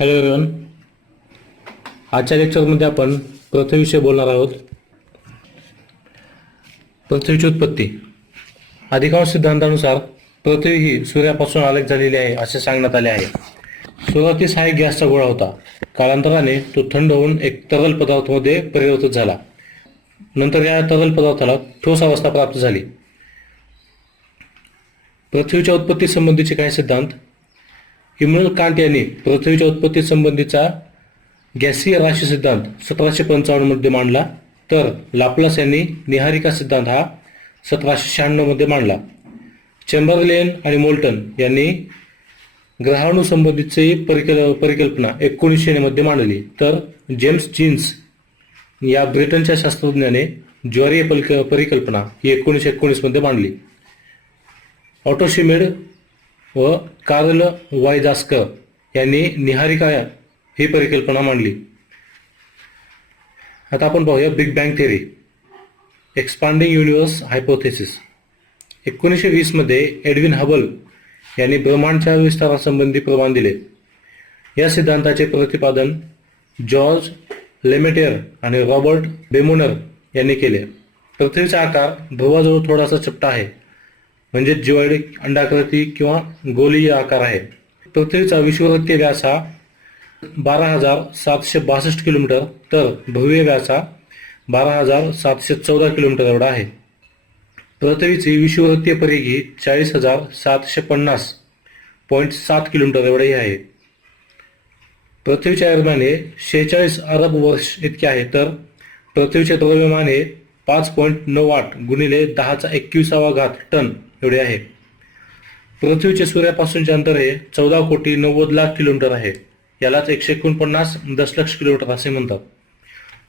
Hello even आजच्या लेक्चरमध्ये आपण पृथ्वीविषयी बोलणार आहोत. पृथ्वीची उत्पत्ती. अधिकांश सिद्धांतानुसार पृथ्वी ही सूर्यापासून अलग झालेली आहे असे सांगण्यात आले आहे. सुरुवातीस हा एक गॅसचा गोळा होता. कालांतराने तो थंड होऊन एक तरल पदार्थामध्ये परिवर्तित झाला. नंतर या तरल पदार्थाला ठोस अवस्था प्राप्त झाली. पृथ्वीच्या उत्पत्ती संबंधीचे काही सिद्धांत इम्युनल कांट यांनी पृथ्वीच्या उत्पत्ती संबंधीचा गॅसीय राशी सिद्धांत सतराशे पंचावन्नमध्ये मांडला. तर लाप्लास यांनी निहारिका सिद्धांत हा सतराशे शहाण्णवमध्ये मांडला. चेंबरलेन आणि मोल्टन यांनी ग्रहाणू संबंधीची परिकल परिकल्पना एकोणीसशे मध्ये मांडली. तर जेम्स जीन्स या ब्रिटनच्या शास्त्रज्ञाने ज्वारीय परिक परिकल्पना ही एकोणीसशे एकोणीसमध्ये मांडली. ऑटोशिमेड व कार्ल वायदास्कर यांनी निहारिका ही परिकल्पना मांडली. आता आपण पाहूया big bang theory expanding universe hypothesis एकोणीसशे वीसमध्ये एडविन हबल यांनी ब्रह्मांडच्या विस्तारासंबंधी प्रमाण दिले. या सिद्धांताचे प्रतिपादन जॉर्ज लेमेटेर आणि रॉबर्ट बेमोनर यांनी केले. पृथ्वीचा आकार ध्रुवाजवळ थोडासा चपटा आहे. म्हणजे जिवाळी अंडाकृती किंवा गोलीय आकार आहे पृथ्वीचा विश्ववृत्तीय व्यास हा बारा हजार सातशे बासष्ट किलोमीटर तर भव्य व्यास हा बारा हजार सातशे चौदा किलोमीटर एवढा आहे. पृथ्वीची विश्ववृत्तीय परिघी चाळीस हजार सातशे पन्नास पॉईंट सात किलोमीटर एवढेही आहे. पृथ्वीच्या आयुर्माने शेहेचाळीस अरब वर्ष इतके आहे तर पृथ्वीचे द्रव्यमान हे पाच पॉईंट नऊ आठ गुणिले दहाचा एकविसावा घात टन. एवढे आहे. पृथ्वीचे सूर्यापासूनचे अंतर हे चौदा कोटी नव्वद लाख किलोमीटर आहे. यालाच एकशे एकोणपन्नास दशलक्ष किलोमीटर असे म्हणतात.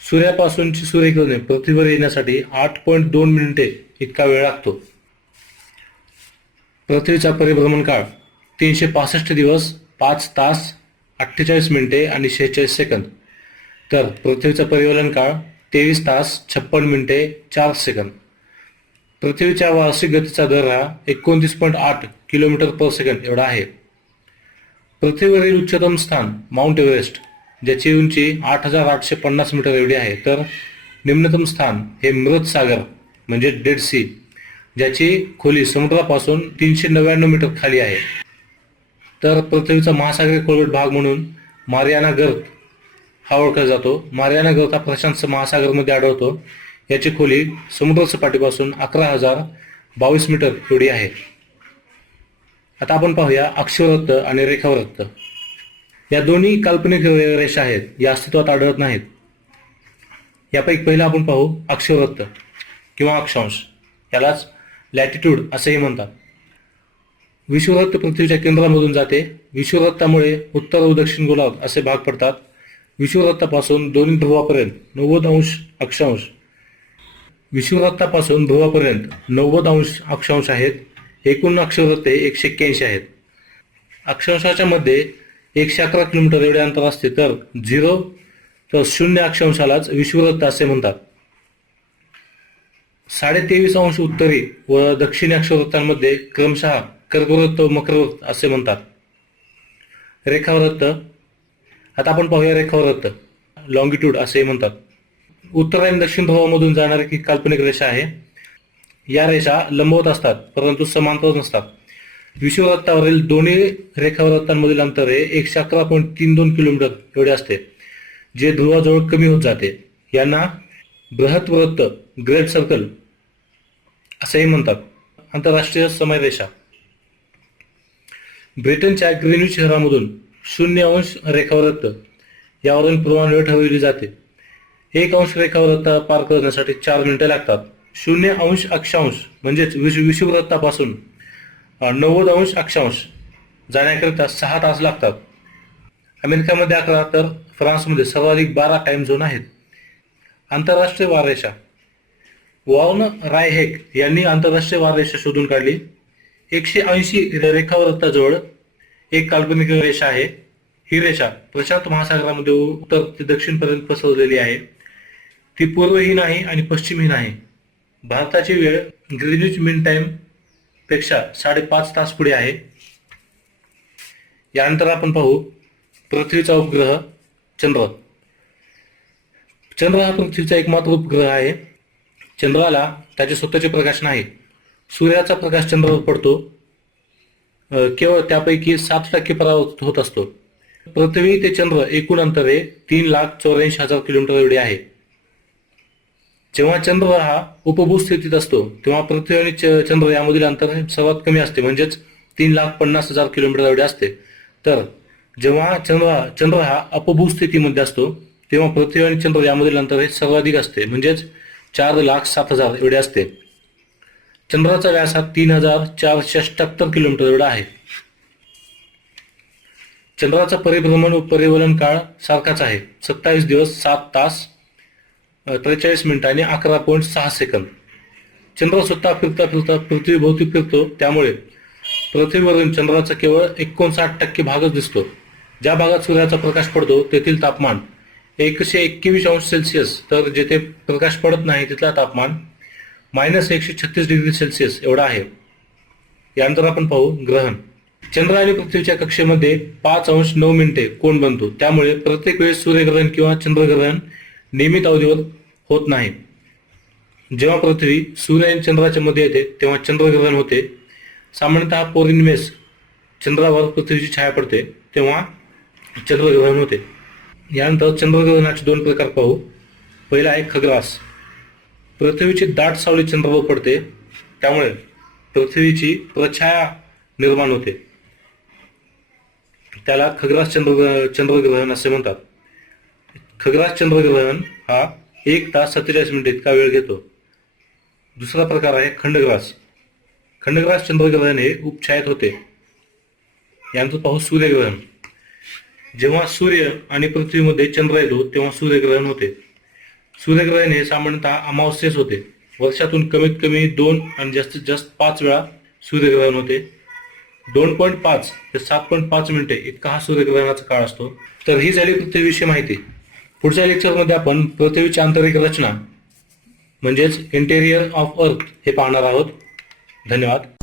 सूर्यापासूनची सूर्यकिरणे पृथ्वीवर येण्यासाठी आठ पॉईंट दोन मिनिटे इतका वेळ लागतो. पृथ्वीचा परिभ्रमण काळ तीनशे पासष्ट दिवस पाच तास अठ्ठेचाळीस मिनिटे आणि शेहेचाळीस सेकंद. तर पृथ्वीचा परिवलन काळ तेवीस तास छप्पन मिनिटे चार सेकंद. पृथ्वीच्या वार्षिक गतीचा दर हा एकोणतीस पॉईंट आठ किलोमीटर पर सेकंद एवढा आहे. पृथ्वीवरील उच्चतम स्थान माउंट एव्हरेस्ट ज्याची उंची आठ हजार आठशे पन्नास मीटर एवढी आहे. तर निम्नतम स्थान हे मृत सागर म्हणजे डेड सी ज्याची खोली समुद्रापासून तीनशे नव्याण्णव मीटर खाली आहे. तर पृथ्वीचा महासागरी खोलगट भाग म्हणून मारियाना गर्थ हा ओळखला जातो. मारियाना गर्थ हा प्रशांत महासागरमध्ये आढळतो. याची खोली समुद्र सपाटीपासून अकरा हजार बावीस मीटर एवढी आहे. आता आपण पाहूया अक्षवृत्त आणि रेखावृत्त. या दोन्ही काल्पनिक रेषा आहेत या अस्तित्वात आढळत नाहीत. यापैकी पहिलं आपण पाहू अक्षवृत्त किंवा अक्षांश. यालाच लॅटिट्यूड असेही म्हणतात. विश्ववृत्त पृथ्वीच्या केंद्रामधून जाते. विश्ववृत्तामुळे उत्तर व दक्षिण गोलार्ध असे भाग पडतात. विश्ववृत्तापासून दोन्ही ध्रुवापर्यंत नव्वद अंश अक्षांश विषुवृत्तापासून ध्रुवापर्यंत नव्वद अंश अक्षांश आहेत. एकूण अक्षवृत्ते एकशे एक्क्याऐंशी आहेत. अक्षांशाच्या मध्ये एकशे अकरा किलोमीटर एवढे अंतर असते तर झिरो तर शून्य अक्षांशालाच विषुवृत्त असे म्हणतात. साडे तेवीस अंश उत्तरी व दक्षिणी अक्षवृत्तांमध्ये क्रमशः कर्कवृत्त व मकरवृत्त असे म्हणतात. रेखावृत्त. आता आपण पाहूया रेखावृत्त. लॉंगिट्यूड असे म्हणतात. उत्तर आणि दक्षिण भावामधून जाणारी ही काल्पनिक रेषा आहे. या रेषा लंबवत असतात परंतु समांतर नसतात. विषुववृत्तावरील दोन्ही रेखावृत्तांमधील अंतर हे एकशे अकरा पॉईंट तीन दोन किलोमीटर एवढे असते जे ध्रुवाजवळ कमी होत जाते. यांना बृहत्वृत्त ग्रेट सर्कल असेही म्हणतात. आंतरराष्ट्रीय समय रेषा ब्रिटनच्या ग्रीनविच शहरामधून शून्य अंश रेखावृत्त यावरून प्रमाण वेळ ठरवली जाते. एक अंश रेखावृत्त पार करण्यासाठी चार मिनिटे लागतात. शून्य अंश अक्षांश म्हणजेच विश विषुवृत्तापासून नव्वद अंश अक्षांश जाण्याकरिता सहा तास लागतात. अमेरिकेमध्ये अकरा तर फ्रान्समध्ये सर्वाधिक बारा टाइम झोन आहेत. आंतरराष्ट्रीय वाररेषा. वॉर्न रायहेक यांनी आंतरराष्ट्रीय वाररेषा शोधून काढली. एकशे ऐंशी रेखावृत्ताजवळ एक काल्पनिक रेषा आहे. ही रेषा प्रशांत महासागरामध्ये उत्तर ते दक्षिणपर्यंत पसरलेली आहे. ती पूर्वही नाही आणि पश्चिमही नाही. भारताची वेळ ग्रीनिच मिन टाइमपेक्षा साडेपाच तास पुढे आहे. यानंतर आपण पाहू पृथ्वीचा उपग्रह चंद्र. चंद्र हा पृथ्वीचा एकमात्र उपग्रह आहे. चंद्राला त्याचे स्वतःचे प्रकाश नाही. सूर्याचा प्रकाश चंद्रावर पडतो. केवळ त्यापैकी सात टक्के परावर्तित होत असतो. पृथ्वी ते चंद्र एकूण अंतर तीन लाख चौऱ्याऐंशी हजार किलोमीटर एवढे आहे. जेव्हा चंद्र हा उपभू स्थितीत असतो तेव्हा पृथ्वी आणि च- चंद्र यामधील अंतर हे सर्वात कमी असते. म्हणजेच तीन लाख पन्नास हजार किलोमीटर एवढे असते. तर जेव्हा चंद्र चंद्र हा अपभू स्थितीमध्ये असतो तेव्हा पृथ्वी आणि चंद्र यामधील अंतर हे सर्वाधिक असते. म्हणजेच चार लाख सात हजार एवढे असते. चंद्राचा व्यास हा तीन हजार चारशे अठ्याहत्तर किलोमीटर एवढा आहे. चंद्राचा परिभ्रमण व परिवलन काळ सारखाच आहे. सत्तावीस दिवस सात तास त्रेचाळीस मिनिटांनी अकरा पॉईंट सहा सेकंद चंद्र स्वतः फिरता फिरता पृथ्वीभोवती फिरतो त्यामुळे पृथ्वीवरून चंद्राचा केवळ एकोणसाठ टक्के भागच दिसतो. ज्या भागात सूर्याचा प्रकाश पडतो तेथील तापमान एकशे एक्केवीस अंश सेल्सिअस तर जेथे प्रकाश पडत नाही तिथला तापमान मायनस एकशे छत्तीस डिग्री सेल्सिअस एवढा आहे. यानंतर आपण पाहू ग्रहण. चंद्र आणि पृथ्वीच्या कक्षेमध्ये पाच अंश नऊ मिनिटे कोण बनतो? त्यामुळे प्रत्येक वेळेस सूर्यग्रहण किंवा चंद्रग्रहण नियमित अवधीवर होत नाही जेव्हा पृथ्वी सूर्य आणि चंद्राच्या मध्ये येते तेव्हा चंद्रग्रहण होते. सामान्यतः पौर्णिमेस चंद्रावर पृथ्वीची छाया पडते तेव्हा चंद्रग्रहण होते. यानंतर चंद्रग्रहणाचे दोन प्रकार पाहू. पहिला आहे खग्रास. पृथ्वीची दाट सावली चंद्रावर पडते त्यामुळे पृथ्वीची प्रछाया निर्माण होते. त्याला खग्रास चंद्र चंद्रग्रहण असे म्हणतात. खग्रास चंद्रग्रहण हा एक तास सत्तेचाळीस मिनिट इतका वेळ घेतो. दुसरा प्रकार आहे खंडग्रास. खंडग्रास चंद्रग्रहण हे उपछायेत होते. यानंतर पाहू सूर्यग्रहण. जेव्हा सूर्य आणि पृथ्वीमध्ये चंद्र येतो तेव्हा सूर्यग्रहण होते. सूर्यग्रहण हे सामान्यतः अमावस्येस होते. वर्षातून कमीत कमी दोन आणि जास्तीत जास्त पाच वेळा सूर्यग्रहण होते. दोन पॉईंट पाच ते सात पॉईंट पाच मिनिटे इतका हा सूर्यग्रहणाचा काळ असतो. तर ही झाली पृथ्वीविषयी माहिती. पुढच्या लेक्चरमध्ये आपण पृथ्वीची आंतरिक रचना म्हणजेच इंटेरियर ऑफ अर्थ हे पाहणार आहोत. धन्यवाद.